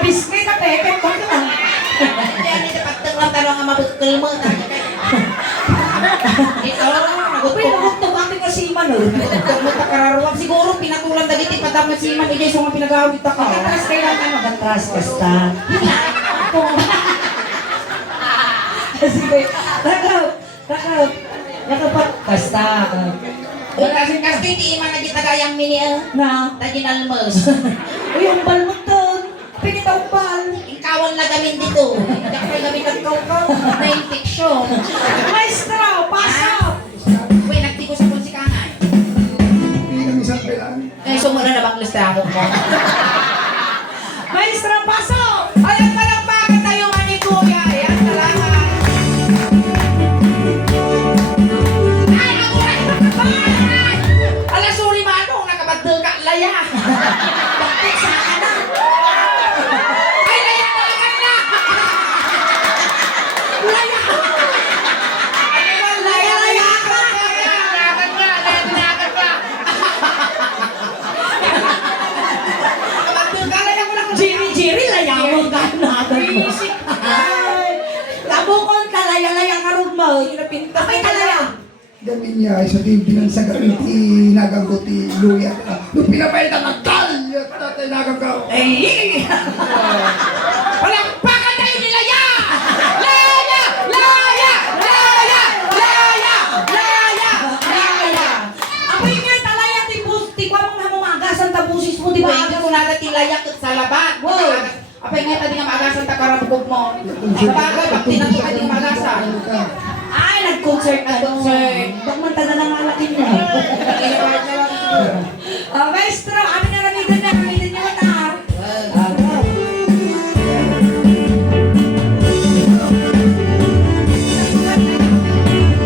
biskuit na pepe ko ka. Kaya nito pagtanong tanong ang mabukul mo. Ito, Pinagugtog ang pinasiman o. nagutog mo takararuwag. Siguro pinatulan dagit ipadam na si man. Ijay sa mga pinagawit ka. Magkatras kayo lang ano, magkatras basta. Sige, nakap, basta. Kasi hindi iman na gitagayang mini Na, tagin almos. uy, ang bal mo doon. Pinitaw bal. Ikawan na gamin dito. Hindi ako gamin ng kaukaw. Na infeksyon. Maestro, pasok! Uy, nagtiko sa konsikangan. Hindi kami sa pilan. Eh, sumuna na bang listrado ko? Maestro, pasok! Ayan pa lang bakit tayo ni Kuya. Ayan, salamat. Ay, ay! Alas, sorry manong, nakabadal ka, laya. Bakit sa kanan? Ay, laya na agad na! Laya! Laya, laya ka! Agad na, agad na! Nakabadal ka, laya mo lang. Jiri, layawang ka na. Ay, kabukon ka, laya-laya ka rin mo. Kapay talaya. Gamin niya ay sa tibinan sa gamin nagaguti luya. Nung pinapalitan ng tal, tatay nagagaw. Ay, Palakpakan tayo ni Laya! Laya! Laya! Laya! Laya! Laya! Laya! ako yung nga talaya, ti ko mong namumagasan tapusis mo, di ba? Pwede ko na natin layak sa labat. Wow. Apay nga tadi nga magasan ta karabog mo. Sa bagay, pag tinanong ka di magasan. Ay, nag-concert ka doon. Bak man taga ng alakin niya. Maestro, amin na namitin niyo na.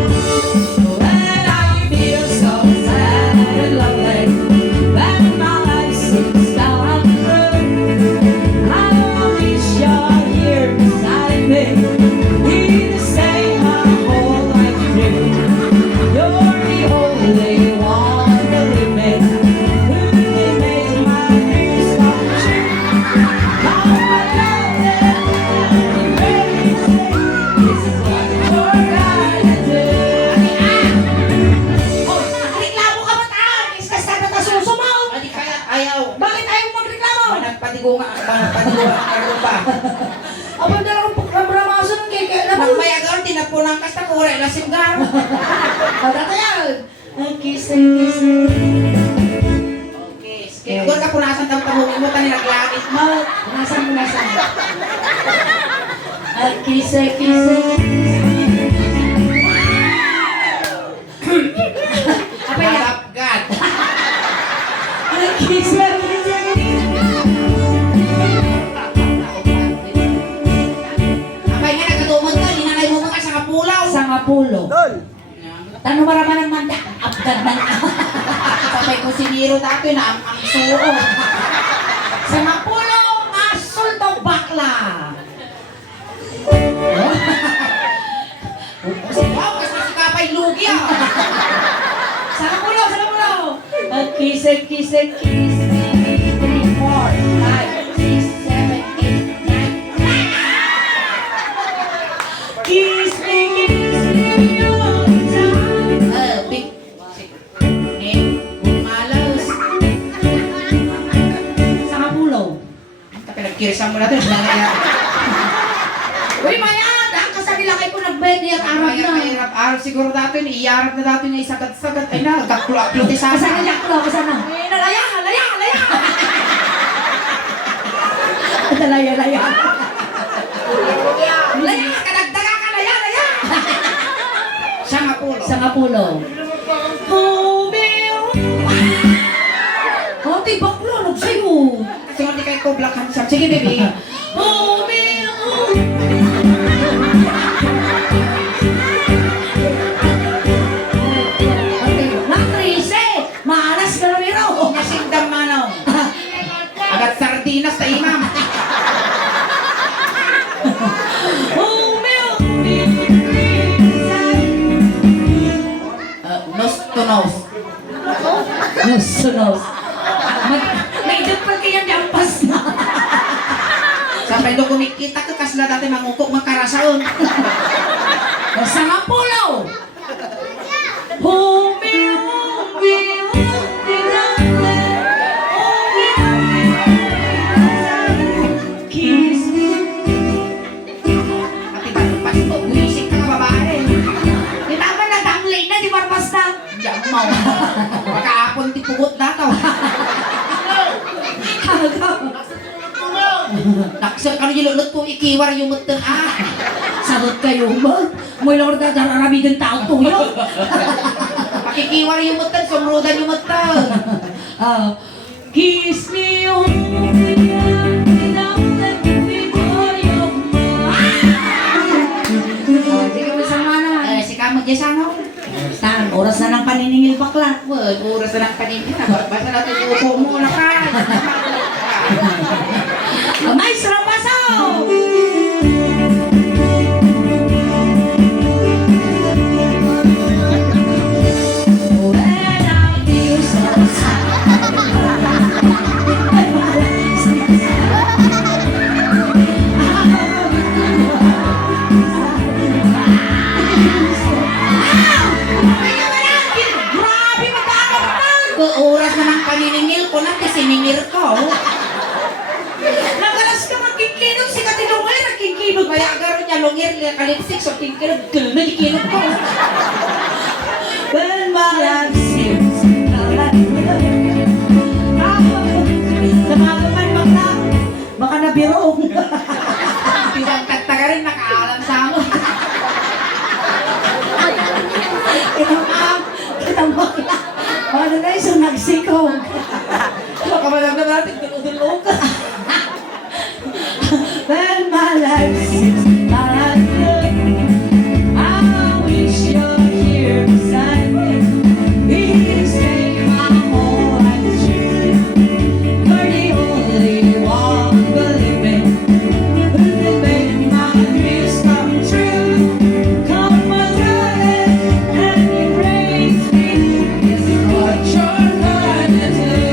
When I feel so sad and lonely, when my life seems down through, I wish you're here beside me. Here to say my whole life through. You're the only one, believe me, who can make my dreams come true. How I love it when you say this is what you're gonna do. Oh, reklamo ka ba tayo? Iskas ka na kasuso mo? Adi kaya ayaw. Bakit ayaw mo magreklamo? Managpatigo nga ang pa. Aba, dala kong pagramramaso ng keke. Nang mayagal, tinapunang kasta kore, lasing garo. Ada tayo. Kissing. Okay, kung ka punasan tang tahungin mo, tani naglagit mo. Punasan. Kissing. Apa ya? Malapgat. Kissing. Apay nga nagkatumon ka, linanay mo mga sa kapulaw. Sangapulo. Tanong maraman ng manda. Abgad man. Sabay ko si Niro dati na ang suo. Sangapulo, asul to bakla. Wow, kasi si Kapay Lugi ah. Sangapulo. Kissing. 3, 4, 5, 6, 7, 8, 9. Kiss me all the time. Big. Bumalas. Sangapulo. Pinagkirisan mo natin. Uy, maya! Daan ka sa nilakay ko nagbedi at arap na. Mahirap araw siguro dati, iarap na dati niya isagat-sagat. Ay na, gagplo-upload isa. Kasana niya ko, kasana. Laya! Laya! Laya, kadagdaga ka, laya. Sangapulo. Sangapulo. Oh, tibak lo, sa'yo. Kasi hindi kayo ko black hand shot. Sige, baby. Malas ka ramiro. Nasindam manaw. Agat sardinas ta imam. Nose to nose. Nos. May dupal kaya di ampas na. Sabay do kumikita ka kasla dati mangukok magkarasaon. Sa nga pulaw. Humi, humi, humi natin. Humi, humi, kiss me. Pati pas ko, buisik ka babae. Di tama na, damlay na, di marpas na. Diyan mo. Pagkaapon ti pugot na to. Naksir ka rin lulot ko, ikiwar yung mutang Sagot kayo ba? May lang na dararamigan tao to yun. Pakikiwar yung mutang, sumrudan yung mutang. Kiss me, humi natin before you Sige mo sa mana. Si Kamot Yesano. Saan? Oras na ng paniningil bakla. Wag, oras na lang kanina. Basta natin upo muna ka. May sarapasaw! When I feel so sad. Grabe, magkakapag! Oras na ng paniningil ko na kasi siningir ko. Nagalas ka magkikinog, si Katilungay nagkikinog. Kaya agaro niya lungir, kalipsik, so kikinog, nagkikinog ko. When my life seems Namagaman baka, baka nabirong. Isang tagtaga rin nakaalam sa mo. Kitang bakla. Ano na isang nagsikog. Baka malaglag natin, tulog ka. When my life seems I wish you're here beside me. Please take my whole life true. You're the only one believing who can make my dreams come true. Come on, darling, and embrace me. It's what you're gonna do.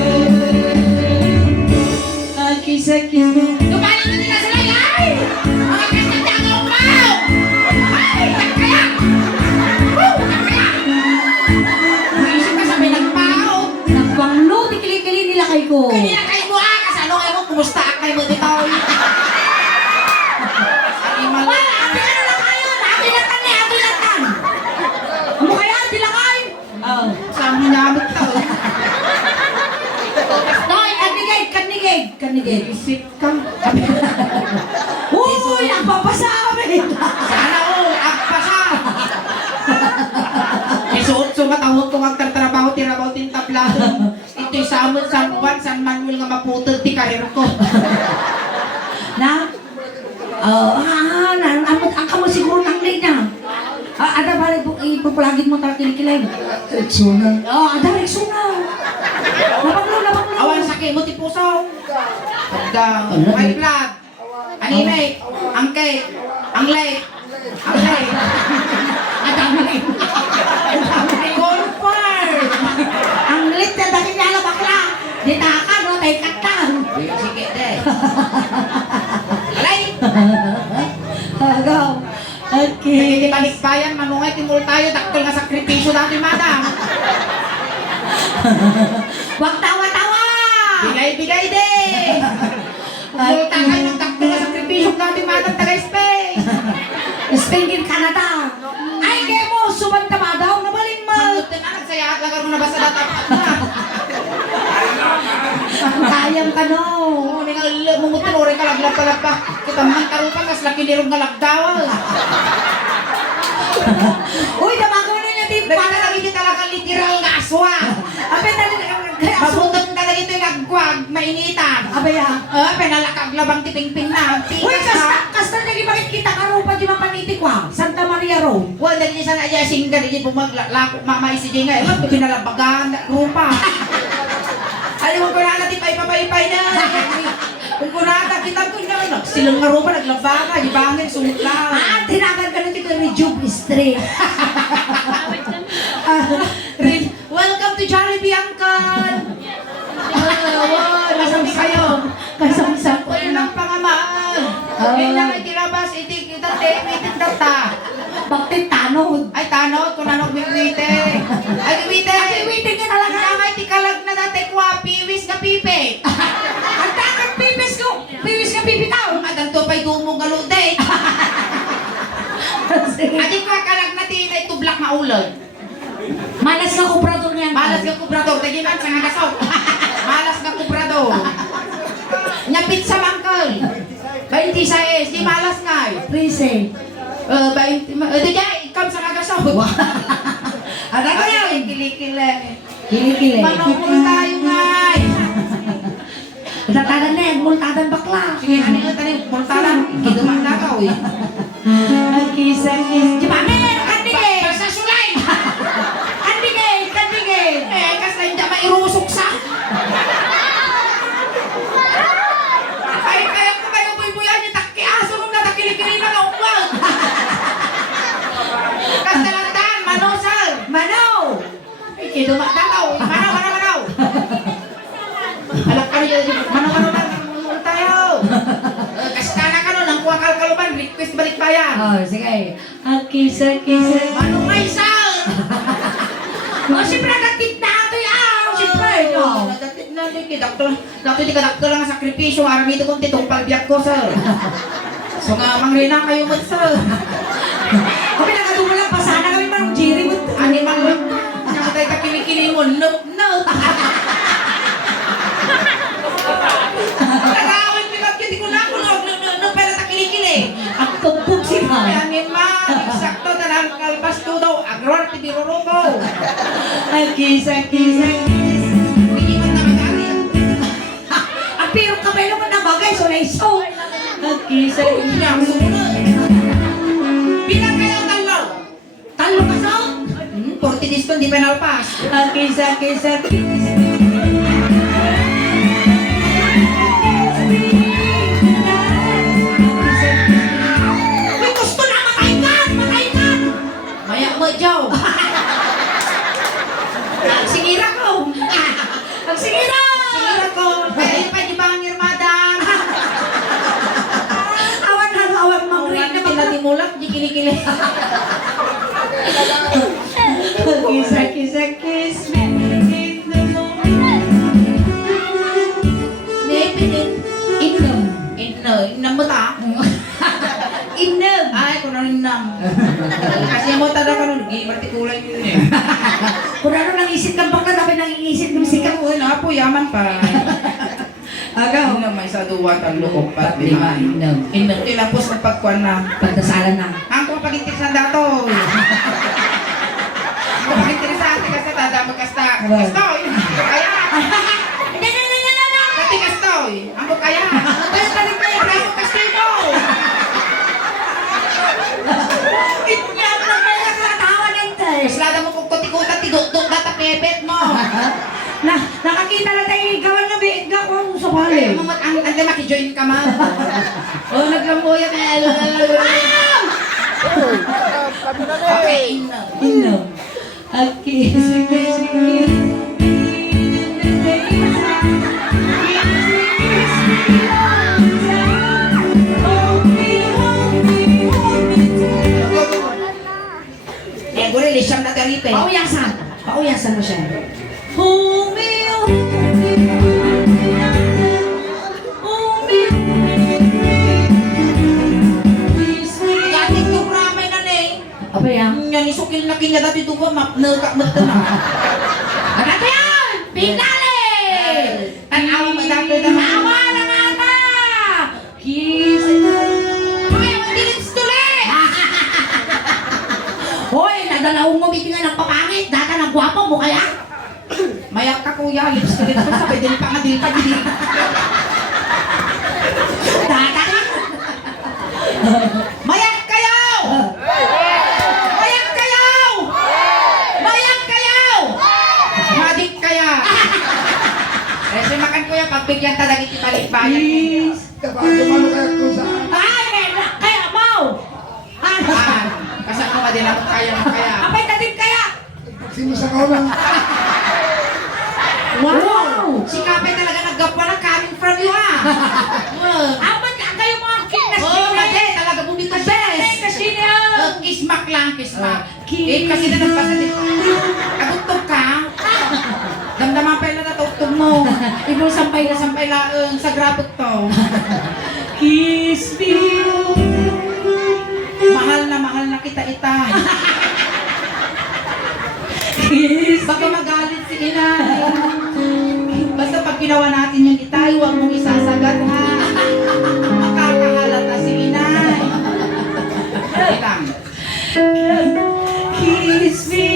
Kiss me. Tumalang na nila sila, ay! Mga kasandang umaw! Ay, kaya! Woo! Kaya! Buisip ka sa pinagpao. Nagbanglo, di kili-kili nila kay ko. Kaya kayo mo kasano kayo mo, kumusta kayo mo dito? Ay, mali. Ate ano lang kayo? Ate lang kan eh, ate lang kan. Ano kaya? Ate lang kayo? Oh. Saan hinamit ka? Toy, kanigig, kanigig, kanigig. Isip ka. Uy, ang papasabi. Sana o, agpasa! Isuot-so matawag ko magtatrabaho, tirabaho, tintablado. Ito'y samon, San Juan, San Manuel nga maputol, ti karir ko. Na? Ang kamo siguro ng late na. Ada balik ipapalagin mo talaga kilikilay. Eksona. Ada reksuna. Napaglo. Awan sakit mo, ti puso. Pagdang, high blood. Anime, ang cake, ang late, ang late. Confirm! Ang lit na dahil niya bakla. Di taka, no? Tay katang. Sige, de. Alay! Agaw. Sige, Okay. balikbayan, manungay, timul tayo, daktil nga sakripisyo dati, madam. Huwag tawa-tawa! Bigay-bigay, de! Multa kayo ng daktil nga sakripisyo dati, madam, taga-Spain. Spain, Canada. Ay, kaya mo, sumantama daw, nabalin mo. Mamutin na, nagsaya at lagar mo na basta datapat na. Kayang ka, no. Oo, ni nga mumutin, orin ka laglap pa. Kita man tarupan, kas laki nirong nga lagdawal. Uy, damagaw na niya, di Dali pa. na lagi kita talagang literal nga aswa. Abe, dali na. Mabutan talaga ito yung nagwag, mainitan. Abe, ha. Penalakag labang tiping-ping na. Uy, kasta nagi bakit kita karupa di mapaniti kwa? Santa Maria Rome. Wala na rin sana ay singga rin po maglako, mama isijay nga. Ewan, pinalabagan, rupa. Ayaw mo ko na natin pa ipapayipay na. Kung kunata, kita ko na. Silang nga rupa, naglabaga, di bangin, sumit lang. Tinagan ka na dito ni Jube Street. Welcome to Jollibee, Uncle! Wow, masami kayo. Kasang-sang ko Wala na. ng pangamaan. Hindi na may tilabas, itik kita itik data. Bakit tanod? Ay tanod, kung ano bigwite. Ay bigwite. Biwitin ka talaga. Kaya may tikalag na dati kwa, piwis na pipe. Ang takang pipis ko. Pipis ka pipitaw. Adang to pa'y dumong galuday. Adi ka kalag na tinay tublak na ulod. Malas ka kubrador niyan. Malas ka kubrador, tagiman sa nga kasaw. Malas ka kubrador. Nyapit sa mangkal. 26, di malas nga. Prise. 20, di ikam sa nga kasaw. Ano ko yan? Kilikili. Kilikili. Manungkul tayo nga. Tatagan na yan. Multadan bakla. Sige, ano yung tayo, multalan. Giduman na ka, uy. Kisakis. Di ba? Meron kandigay. Sa sulay! Kandigay. Kandigay. Eh, kasi hindi mairusok sa. Ay, kaya ko kayo buy-buyan niya, takiaso nung natakilikili na kaupag. Kastalantan, manosal. Manaw. Ay, giduman na ka, uy. Manaw. Alak ka niya, manaw na, manungkul tayo. Kastana ka nun, ang kuha kalkaluban, request balik bayan. Oh, sige. Kisakis. Manong may sal! O, siyempre nagatip na ito yan. Siyempre, no? Nadatit na din kay doktor. Doktor, di ka doktor lang ang sakripisyo. Aram ito kung titong palbiyak ko, sir. So nga, mangrina kayo mo, sir. Kami nakatumulang pa sana kami manong jiri mo. Ani man mo, namatay ka kilikili mo, nope. Nagawin ka kiti ko na, no, pero ta kilikili. Ang kumpog sila. Ani man, eksakto na lang kalbas to daw. Agron, tibirurugo. Kisakis. Hindi mo na magari. Ang pirong kamay naman na bagay. So, na-iso. Kisakis. Hindi ako sumunod. Bilang kayo talo. Talo ka sa? 40 discount, di pa nalpas. Kisakis. May gusto na makaikan! Makaikan! Maya mo, Joe. Ang singira ko! Ang singira! Sinira ko. Kaya yun pa, di ba ang irmadan? Awan mag-ring na Hindi natin mulak, di kilikili. Kisakis. Inom. Inam mo ta? Inom. Ay, kung ano inam. Kasi mo tada ka nun, di partikulan yun eh. Kung ano nang isip kang bakla, dapat nang iisip ng sikat. Uy, na po, yaman pa. Agaw. Inam, may sa duwa, talo, pat, lima. Inom. Inam, tinapos ng pagkuhan na. Pagdasalan na. Ang kung pagintir sa dato. Kung pagintir sa atin, kasi tada magkasta. Kastoy! Kaya! Dati kastoy! Ang kaya! Tayo tayo kaya! Tayo kastoy mo! Inyam na may nakatawa ng test. Islada mo kung kutikutan, tidukduk data pepet mo! Nakakita na tayo ikawan na biigga ko ang Kaya usapali. mo ang makijoin ka man. Oh, naglamuya ka. Okay, inam. Inom. Sige. Eh, gue lisam na taripe. Pauyasan mo siya. Gating yung ramay na ne. Apa yan? Yan isukil na kinya dati tuwa mapnelka na. Ano ba yan? Pinali! Tanawa mo dati na. Tawa na nga na! Kiss. Ay, magdilis tuli! Hoy, nadalawang mo meeting ng papangit. Data ng gwapo mo kaya? Mayak ka kuya, lips to lips. Sabay din pa nga din pa din. Data ka? Mayak kayo! Mayak kayo! Mayak kayo! Madik kaya! Kasi makan kuya, pagbigyan talaga ipalik-bayan. Kiss. Kapag kaya ko saan? Ay, kaya mau! Kasi ako din ako kaya. Apay tatim kaya? Sino sa kaulang? Wow! Si Kapay talaga naggapwa na coming from you ah! Apat ka kayo mga kinas kasi na nagpasalit. Agutog ka. Damdaman pa na natugtog mo. Ibang sampay laang sa grabot to. Kiss me. Mahal na kita ita. Kiss Baka magalit si inay. Basta pag ginawa natin yung itay, huwag mong isasagat ha. Makakahalata si inay. Lang. Kiss me.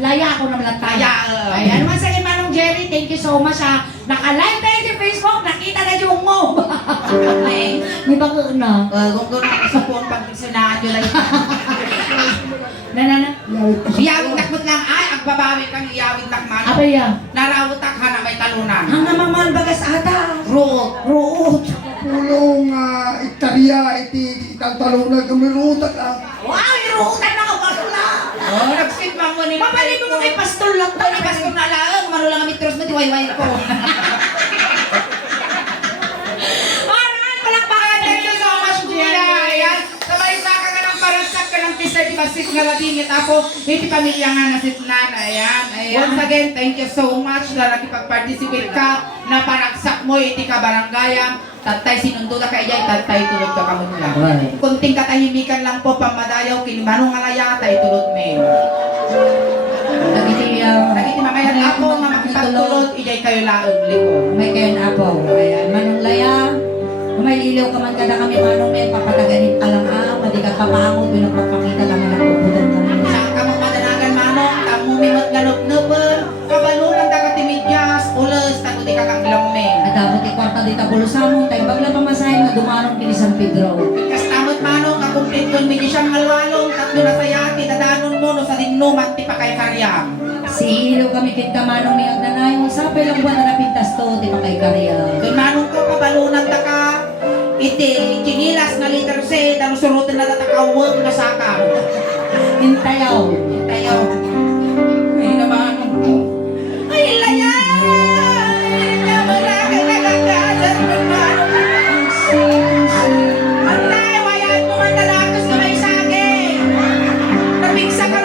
Laya ako naman lang tayo. Laya, Ayan naman sa akin, Manong Jerry. Thank you so much ha. Naka-live tayo sa Facebook. Nakita na yung mo. May baka na. Kung doon ako sa phone, pag sinaan nyo lang. Na. Iyawin nakmot lang. Ay, agbabawi kang iyawin nakman. Apa yan? Narawutak ka na may talunan. Ang namamahal bagas ata. Root. Root. Pulong iktarya, iti italtalunan kami rutak Wow, iruutan na kabasula. Oh, nag-skip mo mo ni. Mabalik mo kay Pastor lang Ito ni Pastor na lang. Manulang kami tros mo, diway-way ko. Alright, palakpakan Thank you so much, Kuya. Ayan. Sabay sa ka ng parasak ka ng tisay, di ba sit nga labingit ako. Iti pamilya nga na sit nan. Ayan. Once again, thank you so much na nakipag-participate ka na paragsak mo iti ka barangayang. Tatay sinundo na kay Jay, tatay tulog ka kamo nila. Kunting katahimikan lang po pamadayaw kinimanong alaya, tay tulog men. Nagiti mamaya ako nga makipagtulog, ijay kayo laang liko. May kayo na po. Ayan, Manong Laya. Kung may iliw ka man kada kami, Manong may papataganit ka lang madi ka papangot, pinagpapakita kami ng pupudan kami. Saan ka mong madanagan manong, tamo mimot ganop-nopon, kabalunan ta katimidyas, ulos, tago di ka kaglang men. At dapat ikwarta di tabulo sa amon, tayo bagla pamasahin na dumanong kini San Pedro. Kas tamot manong, kakumplit doon mini siyang malwalong, tatlo na sayati, dadanon mo no sa dinuman, ti pa kay karyam. Si iliw kami kita Manong may agnanay, sapay lang buwan na napintas to, di pa kay Karya. Doon manong ko, kabalunan ta ka, iti, kinilas na liter C, dano surutin na tatakawag na saka. Hintayaw. Tayo. Ay naman. Ay, laya! Ay, naman na kagagagasat mo manong. Ang tayo, hayaan mo man talagas na may saging. Napigsa ka